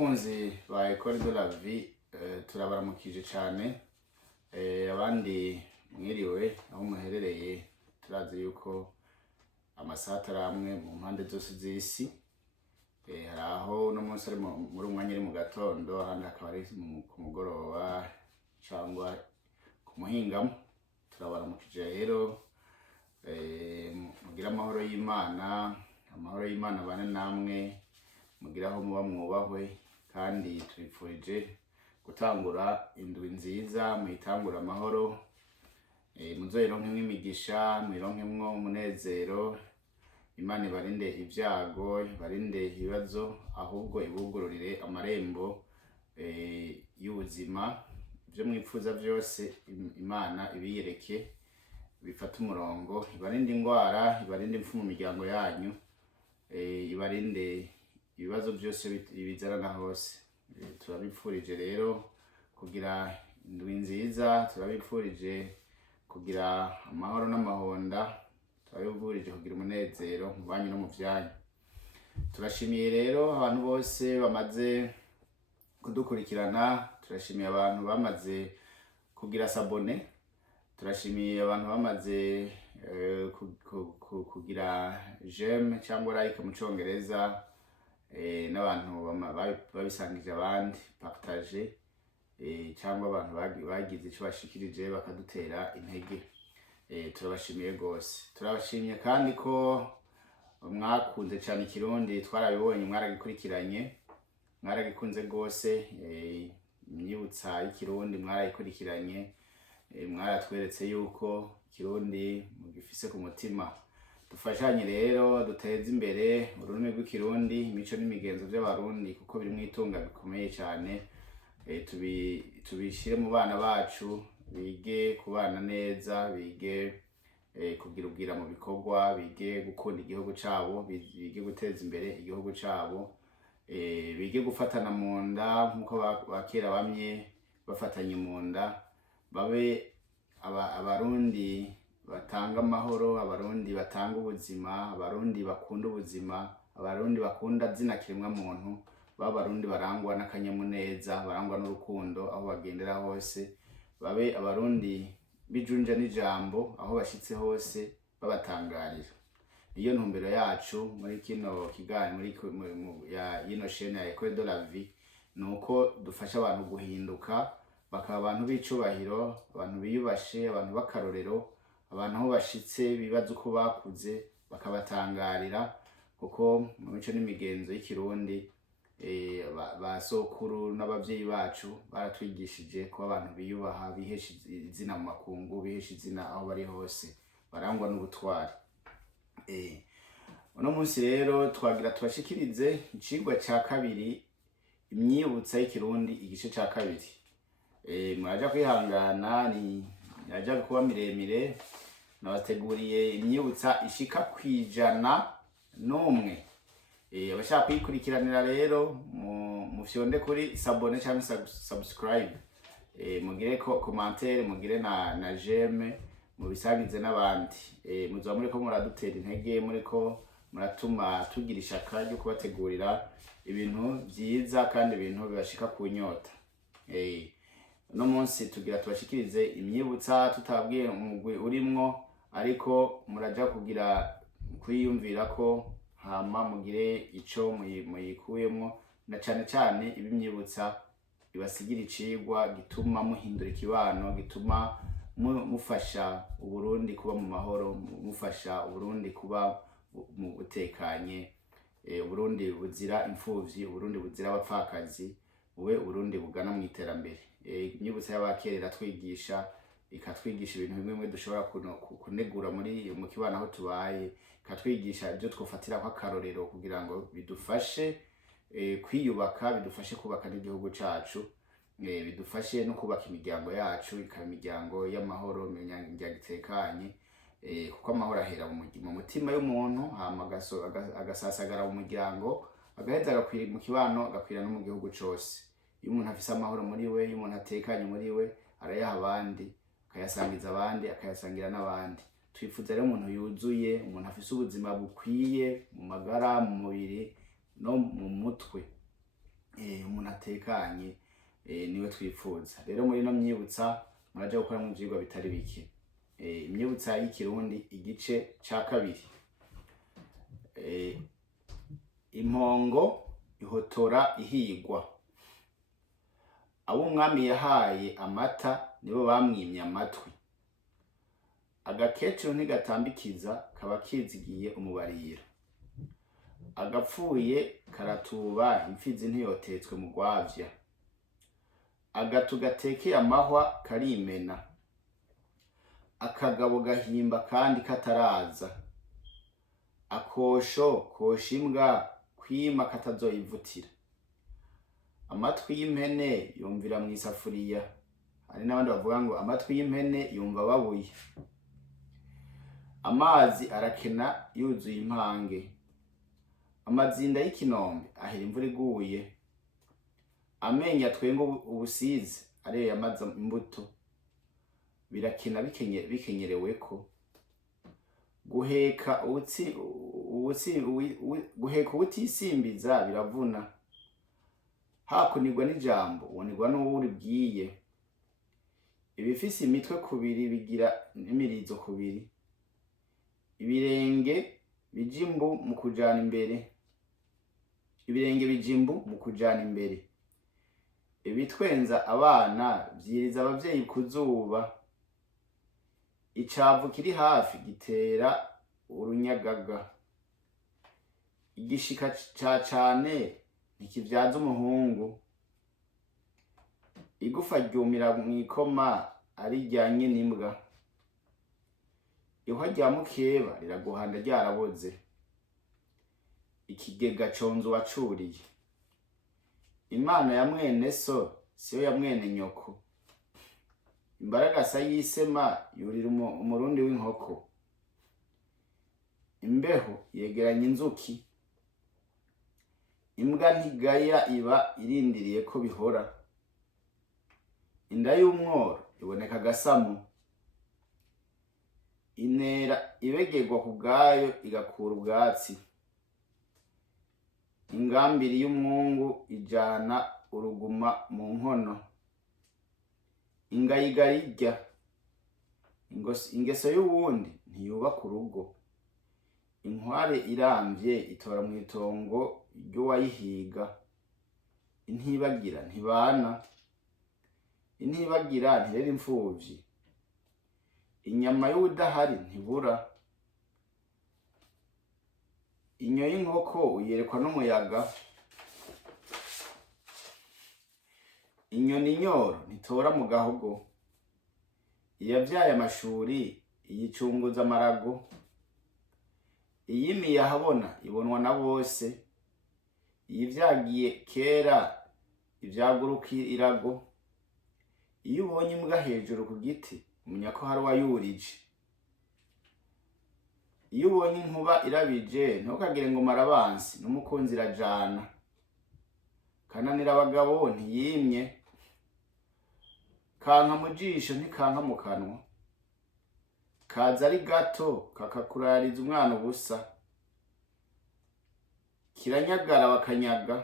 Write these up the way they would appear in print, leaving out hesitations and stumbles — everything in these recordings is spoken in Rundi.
Bakunzi ba Ecole de la Vie, turabaramukije cane, abandi mwiriwe aho muherereye. Turazi yuko amasaha ataramwe mu mpande zose z'isi, hari aho uno munsi ari muri umwanya ari mu gatondo, ahandi akaba ari ku mugoroba cyangwa ku muhingamo. Turabaramukije rero, mugira amahoro y'Imana, amahoro y'Imana abane namwe, mugira aho muba mwubahwe, kandi tubifurije gutangura indwi nziza, muyitangura amahoro, muzoyironkemwo imigisha, muyironkemwo umunezero. Imana ibarinde ibyago, ibarinde ibibazo, ahubwo ibugururire amarembo y'ubuzima. Ibyo mwipfuza byose Imana ibiyereke bifata umurongo, ibarinde indwara, ibarinde impfu mu miryango yanyu, ibarinde ibibazo byose bizana hose. Turabipfurije rero kugira indwi nziza, turabipfurije kugira amahoro n'amahonda, turabipfurije kugira umunezero mu banyu no mu byanyu. Turashimiye rero abantu bose bamaze kudukurikirana, turashimiye abantu bamaze kugira sabone, turashimiye abantu bamaze kugira j'aime cyangwa like mu Congereza, n'abantu babisangije abandi partage, cyangwa abantu bagize icyo bashikirije bakadutera intege. Turabashimiye gose. Turabashimiye kandi ko mwakunze cyane Ikirundi, twarabibonye mwaragikurikiranye, mwaragikunze gose. Imyibutsa y'Ikirundi mwarayikurikiranye, mwaratweretse yuko Ikirundi mugifise ku mutima. Dufashanye rero duteze imbere ururimi rw'Ikirundi, imico n'imigenzo by'abarundi, kuko biri mu itunga bikomeye cyane. Tubishire mu bana bacu, bige kubana neza, bige kugira ubwira mu bikorwa, bige gukunda igihugu cabo, bige guteza imbere igihugu cabo, bige gufatana mu nda nk'uko bakera bamye bafatanye mu nda, babe abarundi batanga amahoro, abarundi batanga ubuzima, abarundi bakunda ubuzima, abarundi bakunda zina kiremwa muntu, babarundi barangwa n'akanyamuneza, barangwa n'urukundo aho bagendera hose, babe abarundi bijunja n'ijambo aho bashitse hose babatangarira. Iyo ntumbero yacu muri kino kiganiro, muri yino chaîne ya Ecole de la Vie, nuko dufasha abantu guhinduka, bakaba abantu b'icubahiro, abantu biyubashe, abantu b'akarorero, abantu aho bashitse bibaza uko bakuze bakabatangarira, kuko mu mico n'imigenzo y'Ikirundi ba sokuru n'abavyeyi bacu baratwigishije ko abantu biyubaha, bihesha izina mu makungu, bihesha izina aho bari hose, barangwa n'ubutwari. Uno munsi rero twagira tubashikirize icigwa ca kabiri, imyibutsa y'Ikirundi igice ca kabiri. Muraja kwihangana, yaja kuba miremire. Nabateguriye imyibutsa ishika kw'101. Abashaka kuyikurikiranira rero mufyonde kuri sabone cyangwa subscribe, mugire commentaire, mugire na j'aime, mubisangize n'abandi. Muzoba muriko muradutera intege, muriko muratuma tugira ishaka ryo kubategurira ibintu byiza kandi ibintu bibashika ku nyota. No munsi tugira tubashikirize imyibutsa tutabwiye umugwi urimwo, ariko muraja kugira kwiyumvira ko hama mugire ico muyikuyemwo, na cane cane ibimyibutsa ibasigira icigwa gituma muhindura ikibano, gituma mufasha Uburundi kuba mu mahoro, mufasha Uburundi kuba mu butekanye, Uburundi buzira imfuvyi, Uburundi buzira abapfakazi, bube Uburundi bugana mu iterambere. Imyibutsa y'abakera twigisha, ikatwigisha ibintu bimwe dushobora kunegura mu kibano aho tubaye, ikatwigisha ibyo twofatira nk'akarorero kugira ngo bidufashe kwiyubaka, bidufashe kubaka n'igihugu cacu, bidufashe no kubaka imiryango yacu, ikaba imiryango y'amahoro, imiryango itekanye, kuko amahoro ahera mu mutima y'umuntu, hama agasasagara mu muryango, agaheza agakwira mu kibano, agakwira no mu gihugu cose. Iyo umuntu afise amahoro muri we, iyo umuntu atekanye muri we, arayaha abandi, akayasangiza abandi, akayasangira n'abandi. Twifuza rero umuntu yuzuye, umuntu afise ubuzima bukwiye mu magara, mu mubiri no mu mutwe. umuntu atekanye niwe twifuza. Rero muri no myibutsa muraje gukora mu vyigwa bitari bike. Imyibutsa y'ikirundi igice ca kabiri. Impongo ihotora ihigwa. Abo umwami yahaye amata nibo bamwimye amatwi. Agakecuru ntigatambikiza kaba kizigiye umubarira. Agapfuye karatuba imfizi ntiyotetswe mu rwavya. Agatu gatekeye amahwa karimena. Akagabo gahimba kandi kataraza. Akosho kosha imbwa kwima katazoyivutira. Amatwi y'impene yumvira mu isafuriya. Hari n'abandi bavuga ngo amatwi y'impene yumva babuye. Amazi arakena yuzuye impange. Amazinda y'ikinombe ahera imvura iguye. Amenyo atwenga ubusizi ariyo yamaze imbuto. Birakena bikenyereweko. Guheka ubutisimbiza biravuna. Hakunirwa n'ijambo ubonirwa n'uwo uribwiye. Ibifise imitwe kubiri bigira n'imirizo kubiri. Ibirenge bijimbu mu kujana imbere. Ibirenge bijimbu mu kujana imbere. Ibitwenza abana vyiriza abavyeyi kuzuba. Icavu kiri hafi gitera urunyagaga. Igishika cane ntikivyaza umuhungu. Igufa ryumira mw'ikoma arijyanye n'imbwa. Ihwa rya mukeba riraguhanda ryaraboze. Ikigega conza uwacuriye. Imana ya mwene so siyo ya mwene nyoko. Imbaragasa y'isema yurira umurundi w'inkoko. Imbeho yegeranya inzuki. Imbwa ntigaya iba irindiriye ko bihora. Inda y'umworo iboneka agasamu. Intera ibegerwa ku bwayo igakura ubwatsi. Ingambiri y'umwungu ijana uruguma mu nkono. Ingayigara irya. Ingeso y'uwundi ntiyubaka urugo. Inkware iramvye itora mw'itongo ry'uwayihiga. Intibagira ntibana. Intibagira ntirera imfuvyi. Inyama y'udahari ntibura. Inyo y'inkoko uyerekwa n'umuyaga. Inyoni nyoro ntitora mu gahogo. Iyavyaye amashuri iyicunguza amarago. Iyimiye ahabona ibonwa na bose. Iyivyagiye kera ivyaguruka irago. Iyo ubonye imbwa hejuru ku giti umenya ko hari uwayurije. Iyo ubonye inkuba irabije ntukagire ngo marabansi n'umukunzi irajana. Kananira abagabo ntiyimye. Kanka mu jisho ntikanka mu kanwa. Kaza ari gato kakakurariza umwana ubusa. Kiranyagara bakanyaga.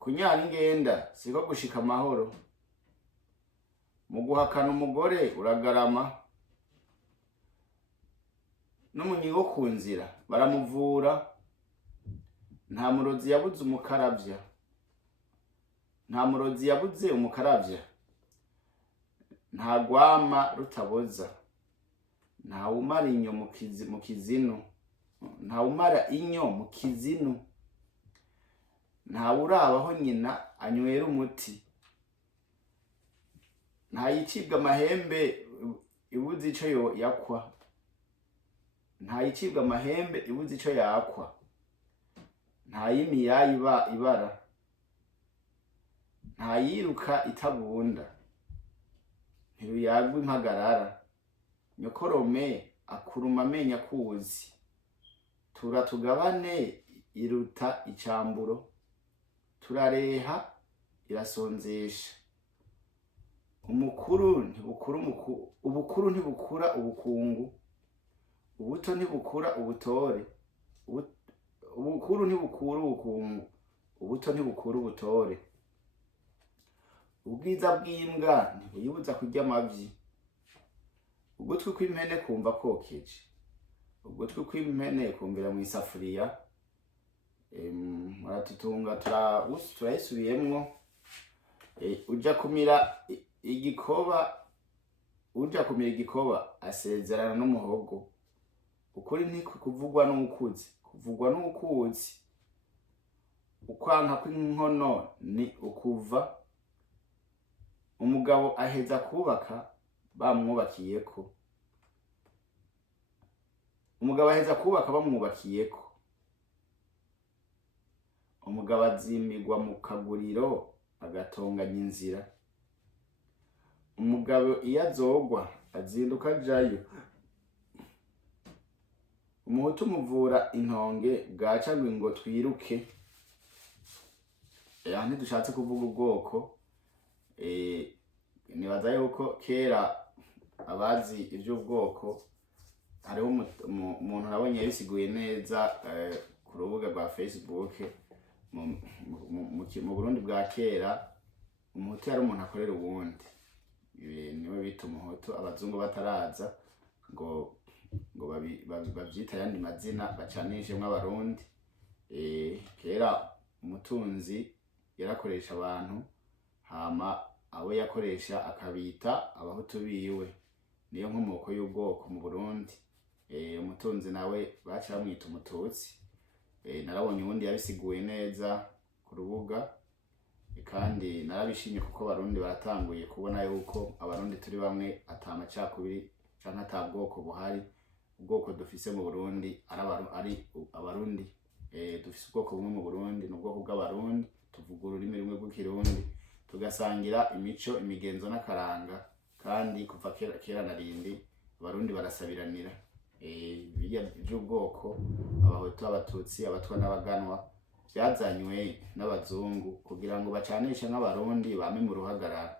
Kunyara ingenda siko gushika amahoro. Mu guhakana umugore uragarama. N'umunyigo ku nzira baramuvura. Nta murozi yabuze umukaravya. Nta murozi yabuze umukaravya. Nta gwama rutaboza. Nta umara inyo mu kizino. Nta umara inyo mu kizino. Nta urabaho nyina anywera umuti. Nta yicibwa amahembe ibuze ico yakwa. Nta yicibwa amahembe ibuze ico yakwa. Nta yimiyayi ibara. Nta yiruka itabunda. Ntiruyagwa impagarara. Nyokorome akuruma amenya kuzi. Tura tugabane iruta icamburo. Turareha irasonzesha. Ubukuru ntibukura ubukungu. Ubuto ntibukura ubutore. ubukuru ntibukura ubukungu, ubuto ntibukura ubutore. Ubwiza bw'imbwa ntibuyibuza kurya amavyi. Ugutwi kw'impene kumva kokeje, ugutwi kw'impene kumvira mw'isafuriya. Muratutunga turayisubiyemwo. Uja kumira igikoba asezerana n'umuhogo. Ukuri ntikuvugwa n'ukuzi, kuvugwa n'ukuzi. Ukwanka kw'inkono ni ukuva. Umugabo aheza kubaka bamwubakiyeko. Umugabo aheza kubaka bamwubakiyeko. Umugabo azimirwa mu kaguriro agatonganya inzira. Umugabo iyo azogwa azinduka ajayo. Umuhutu umuvura intonge bwaca ngo twiruke. Aha ntidushatse kuvuga ubwoko. Nibaza yuko kera abazi ivy'ubwoko hariho umuntu nabonye yabisiguye neza ku rubuga rwa Facebook. Mu Burundi bwa kera umuhutu yari umuntu akorera uwundi. Niwe bita umuhutu, abazungu bataraza ngo bavyita yandi mazina bacanishemwo abarundi. Kera umutunzi yarakoresha abantu, hama abo yakoresha akabita abahutu biwe. Niyo nkomoko y'ubwoko mu Burundi. Umutunzi nawe baca bamwita umututsi. Narabonye ubundi yabisiguye neza ku rubuga, kandi narabishimye kuko abarundi baratanguye kubona yuko abarundi turi bamwe, ata macakubiri canke ata bwoko buhari. Ubwoko dufise mu Burundi ari abarundi. Dufise ubwoko bumwe mu Burundi, n'ubwoko bw'abarundi. Tuvuga ururimi rumwe rw'ikirundi, tugasangira imico, imigenzo n'akaranga. Kandi kuva kera na rindi abarundi barasabiranira. Birya by'ubwoko, abahutu, abatutsi, abatwa n'abaganwa, vyazanywe n'abazungu kugira ngo bacanishe nk'abarundi bame mu ruhagarara.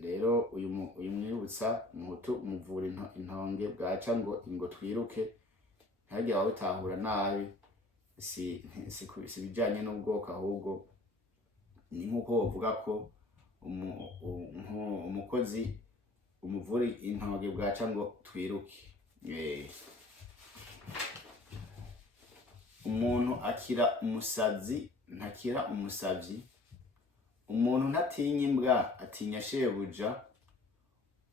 Rero uyu mwibutsa umuhutu umuvura intonge bwaca ngo twiruke. Ntihagira abawutahura nabi. Si bijanye n'ubwoko, ahubwo ni nk'uko wovuga ko umukozi umuvura intonge bwaca ngo twiruke. Umuntu akira umusazi ntakira umusavyi. Umuntu ntatinya imbwa atinya shebuja.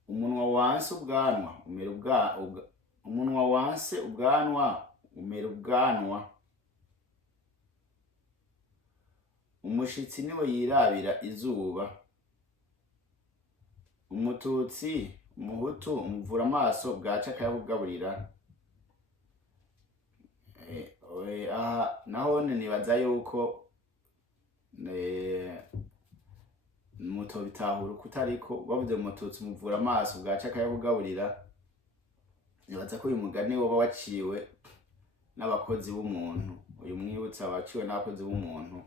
Umunwa wanse ubwanwa umera ubwanwa. Umushitsi niwe yirabira izuba. Umututsi umuhutu umuvura amaso bwaca akayabugaburira. Aha nahone nibaza yuko mutobitahura kutariko bavuze umututsi umuvura amaso bwaca akayabugaburira. Nibaza ko uyu mugani woba waciwe n'abakozi b'umuntu. Uyu mwibutsa waciwe n'abakozi b'umuntu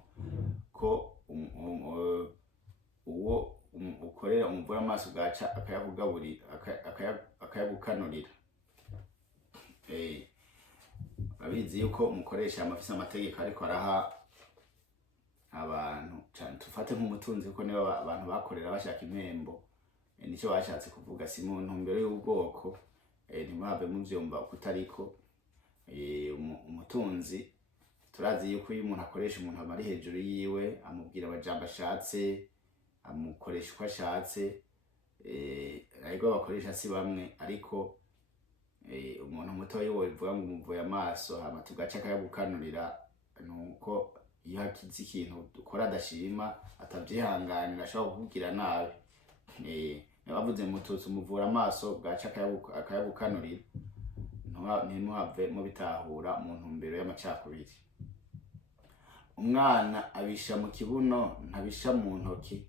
ko uwo ukorera umuvura amaso bwaca akayabugaburira, akayagukanurira. Babizi yuko umukoresha amafise amategeko ariko araha abantu. Tufate nk'umutunzi kuko nibo abantu bakorera bashaka impembo. Nico bashatse kuvuga, si mu ntumbero y'ubwoko. Ntimwave muvyumva kutariko. Umutunzi turazi yuko iyo umuntu akoresha umuntu amari hejuru yiwe, amubwira amajambo ashatse, amukoresha uko ashatse. Ariko abakoresha si bamwe, ariko umuntu mutoyi wobivuga ngo umuvuye amaso hama tugaca akayagukanurira. Nuko iyo hakize ikintu dukora adashima, atavyihanganira, ashobora kukugira nabi. Bavuze mututsi umuvura amaso bwaca akayagukanurira. Ntimuhave mubitahura mu ntumbero y'amacakubiri. Umwana abisha mu kibuno ntabisha mu ntoki.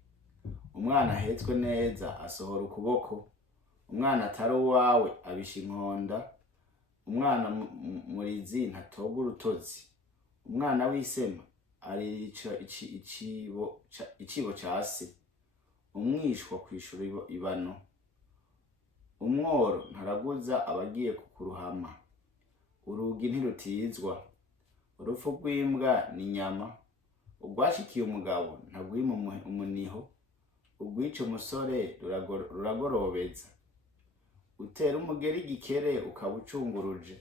Umwana ahetswe neza asohora ukuboko. Umwana atari uwawe abisha inkonda. Umwana murizi ntatoga urutozi. Umwana w'isema arica icibo ca se. Umwishwa kwishura ibano. Umworo ntaraguza abagiye kukuruhama. Urugi ntirutizwa. urupfu rw'imbwa ni inyama, urwashikiye umugabo ntagwima umuniho, urwica umusore ruragorobeza, utera umugeri igikere ukaba ucunguruje,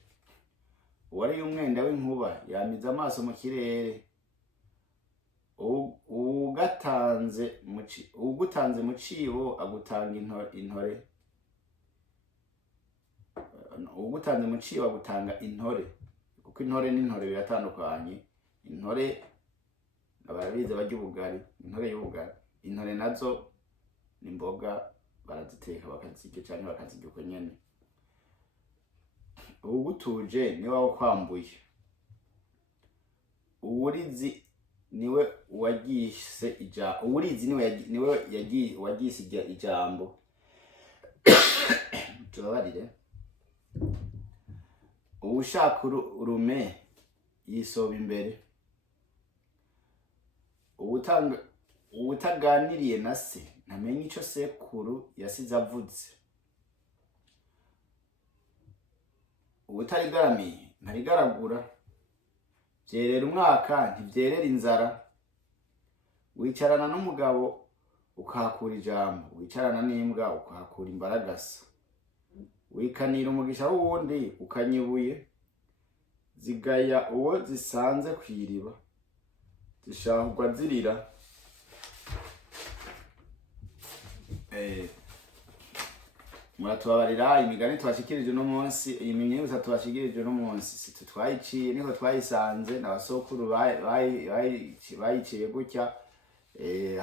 uwariye umwenda w'inkuba yamiza amaso mu kirere, uwugutanze mu cibo agutanga intore, uwugutanze mu cibo agutanga intore, kuko intore n'intore biratandukanye. Intore abarabizi barya ubugari, intore y'ubugari. Intore nazo ni imboga baraziteka bakazirya canke bakazirya uko nyene. Uwugutuje niwe wakwambuye, uwurizi niwe wagise ijambo, uwurizi niwe wagise ijambo. Tubabarire. Uwushaka urume yisoba imbere, uwutaganiriye na se ntamenya ico sekuru yasize avuze, uwutarigaramiye ntarigaragura, vyerera umwaka ntivyerera inzara, wicarana n'umugabo ukahakura ijambo, wicarana n'imbwa ukahakura imbaragasa, wikanira umugisha w'uwundi ukanyibuye, zigaya uwo zisanze kw'iriba, zishahurwa zirira. Muratubabarira imigani twashikirije uno munsi, iyi myibutsa twashikirije uno munsi si twayiciye, niko twayisanze n'abasokuru bayiciye gutya.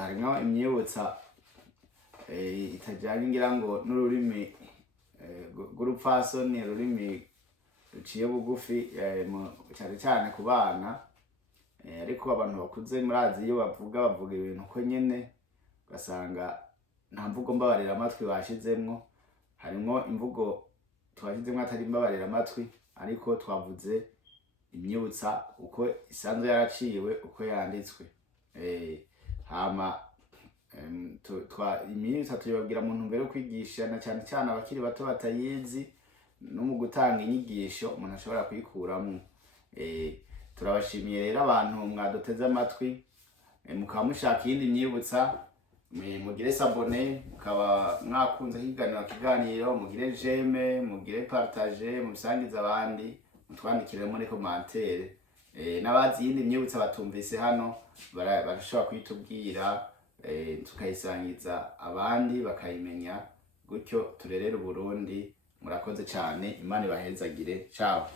Harimwo imyibutsa itajanye ngira ngo n'ururimi rw'urupfasoni, ururimi ruciye bugufi cyane cyane ku bana, ariko abantu bakuze murazi iyo bavuga ibintu uko nyene, ugasanga nta mvugo mbabarira amatwi bashizemwo. Harimwo imvugo twashizemwo atari mbabarira amatwi, ariko twavuze imyibutsa uko isanzwe yaraciwe, uko yanditswe. Hama imyibutsa tuyibabwira mu ntumbero yo kwigisha na cyane cyane abakiri bato batayizi, no mu gutanga inyigisho umuntu ashobora kuyikuramwo. Turabashimiye rero abantu mwaduteze amatwi, mukaba mushaka iyindi myibutsa mugire sabone, mukaba mwakunze kiganiro mugire j'aime, mugire partage, mubisangize abandi, mutwandikire muri commentaire. N'abazi iyindi myibutsa batumvise hano barashobora kuyitubwira, tukayisangiza abandi bakayimenya, gutyo turerere Uburundi. Murakoze cyane, Imana ibahezagire. Ciao.